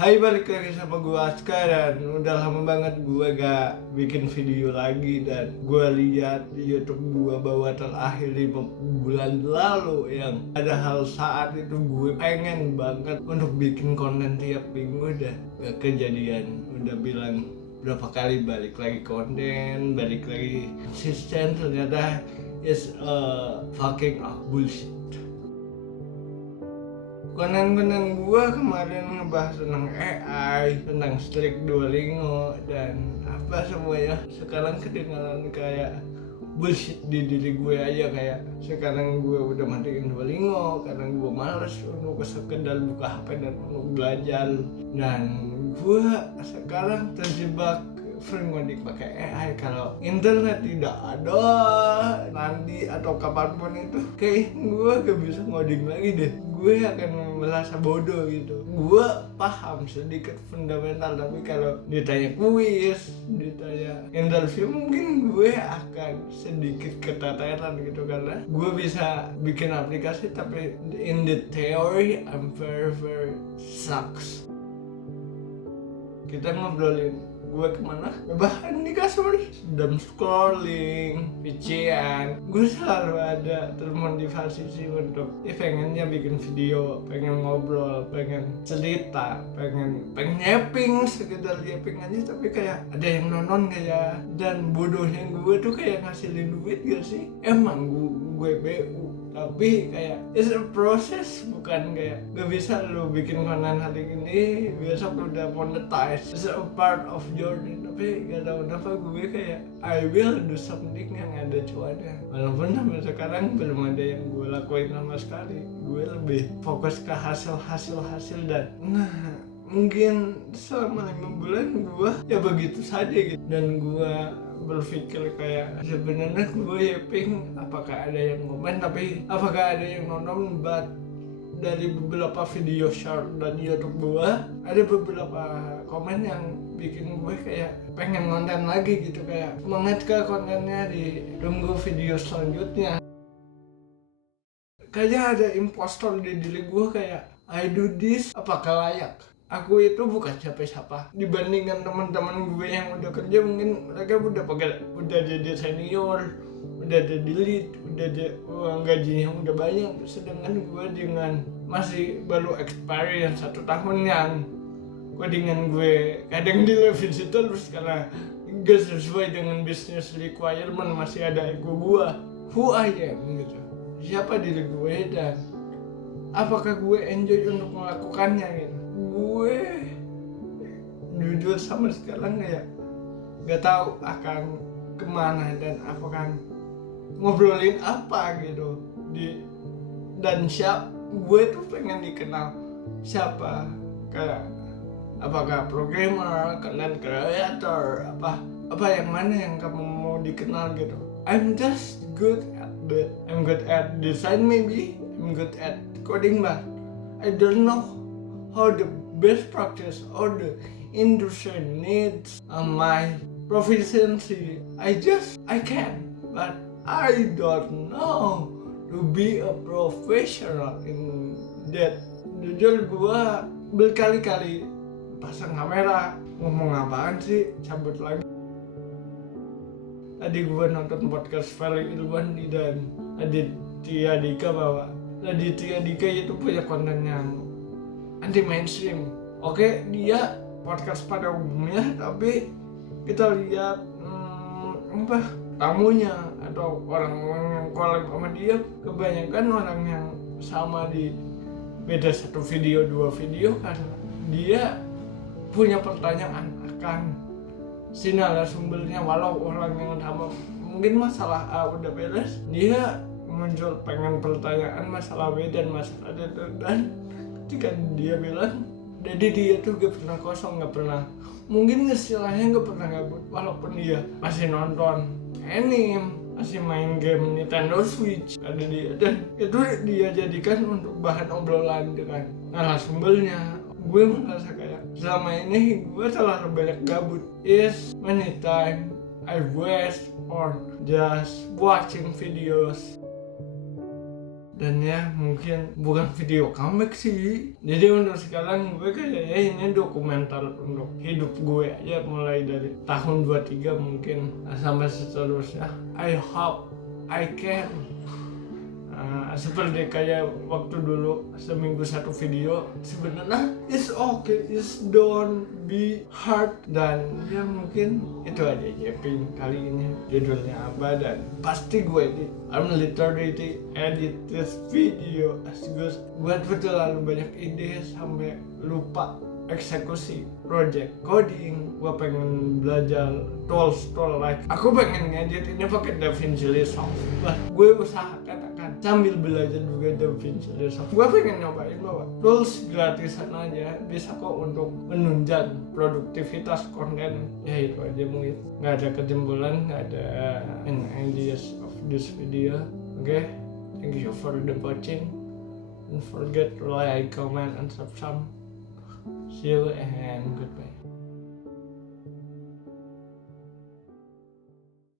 Hai, balik lagi sama gua Aska. Dan udah lama banget gua gak bikin video lagi. Dan gua lihat di YouTube gua bahwa terakhir 5 bulan lalu yang ada hal saat itu gue pengen banget untuk bikin konten tiap minggu, dan gak kejadian. Udah bilang berapa kali balik lagi konten, balik lagi konsisten, ternyata is fucking bullshit. Konten-konten gue kemarin ngebahas tentang AI, tentang Strik Duolingo, dan apa semuanya sekarang kedengaran kayak bullshit di diri gue aja. Kayak sekarang gue udah matiin Duolingo karena gue males untuk sekedar buka HP dan untuk belajar. Dan gue sekarang terjebak sering ngoding pakai AI. Kalau internet tidak ada nanti atau kapanpun itu, kayak gue gak bisa ngoding lagi deh. Gue akan merasa bodoh gitu. Gue paham sedikit fundamental, tapi kalau ditanya kuis, ditanya interview, mungkin gue akan sedikit keteteran gitu, karena gue bisa bikin aplikasi tapi in the theory I'm very sucks. Kita ngobrolin gue kemana? Bahan di kasur, sedang scrolling, pician. Gue selalu ada termotivasi sih untuk pengennya bikin video, pengen ngobrol, pengen cerita, pengen nyapping, sekedar nyapping aja, tapi kayak ada yang nonton kayak. Dan bodohnya gue tuh kayak ngasilin duit gak sih? Emang gue BU, tapi kayak it's a process, bukan kayak gak bisa lu bikin konten hari ini besok udah monetize. It's a part of journey, tapi gak tau kenapa gue kayak I will do something yang ada cuannya, walaupun sampai sekarang belum ada yang gue lakuin sama sekali. Gue lebih fokus ke hasil dan mungkin selama 5 bulan gue ya begitu saja gitu. Dan gue berpikir kayak sebenarnya gue yapping apakah ada yang komen, tapi apakah ada yang nonton. But dari beberapa video short dan YouTube gue ada beberapa komen yang bikin gue kayak pengen konten lagi gitu, kayak semangat ke kontennya, ditunggu video selanjutnya. Kayaknya ada impostor di diri gue, kayak I do this, apakah layak? Aku itu bukan siapa-siapa dibandingkan teman-teman gue yang udah kerja. Mungkin mereka udah jadi senior, udah ada lead, udah ada gajinya yang udah banyak, sedangkan gue dengan masih baru experience 1 tahun yang codingan gue kadang direvisi terus karena gak sesuai dengan business requirement. Masih ada ego gue, who I am gitu, siapa diri gue, dan apakah gue enjoy untuk melakukannya gitu. Gue jujur sama sekarang kayak gak tahu akan kemana dan akan ngobrolin apa gitu dan gue tuh pengen dikenal siapa, kayak apakah programmer, content creator, apa yang mana yang kamu mau dikenal gitu. I'm just good at that. I'm good at design, maybe I'm good at coding, but I don't know how the best practice or the industry needs my proficiency. I can, but I don't know to be a professional in that. Jujur gue berkali-kali pasang kamera, ngomong apaan sih, cabut lagi. Tadi gue nonton podcast Feli Ilwandi dan Aditya Dika, bahwa Aditya Dika itu punya konten yang anti mainstream. Oke, dia podcast pada umumnya, tapi kita lihat tamunya atau orang-orang yang collab sama dia, kebanyakan orang yang sama di beda 1 video 2 video, karena dia punya pertanyaan akan si narasumbernya. Walau orang yang sama mungkin masalah A udah beres, dia muncul pengen pertanyaan masalah B dan masalah D, dan ketika dia bilang, jadi dia tuh gak pernah kosong, gak pernah, mungkin istilahnya gak pernah gabut, walaupun dia masih nonton anime, masih main game Nintendo Switch, ada dia, dan itu dia jadikan untuk bahan obrolan dengan narasumbernya. Gue merasa kayak selama ini gue terlalu banyak gabut. Is many time I waste or just watching videos. Dan ya mungkin bukan video comeback sih. Jadi untuk sekarang gue kayak ini dokumenter untuk hidup gue aja, mulai dari tahun 23 mungkin sampai seterusnya. I hope I can seperti kayak waktu dulu seminggu satu video. Sebenarnya it's okay, it's don't be hard. Dan ya mungkin itu aja Jeping kali ini judulnya apa, dan pasti gue edit. I'm literally edit this video as good. Gue tuh terlalu banyak ide sampai lupa eksekusi project coding. Gue pengen belajar tools like aku pengen ngedit ini pakai DaVinci Resolve. Bah, gue usahakan akan sambil belajar juga DaVinci Resolve. Gue pengen nyobain bahwa tools gratisan aja bisa kok untuk menunjang produktivitas konten. Ya itu aja mungkin. Nggak ada kesimpulan, nggak ada ideas of this video. Oke, thank you for the watching. Don't forget to like, comment, and subscribe. See you and goodbye.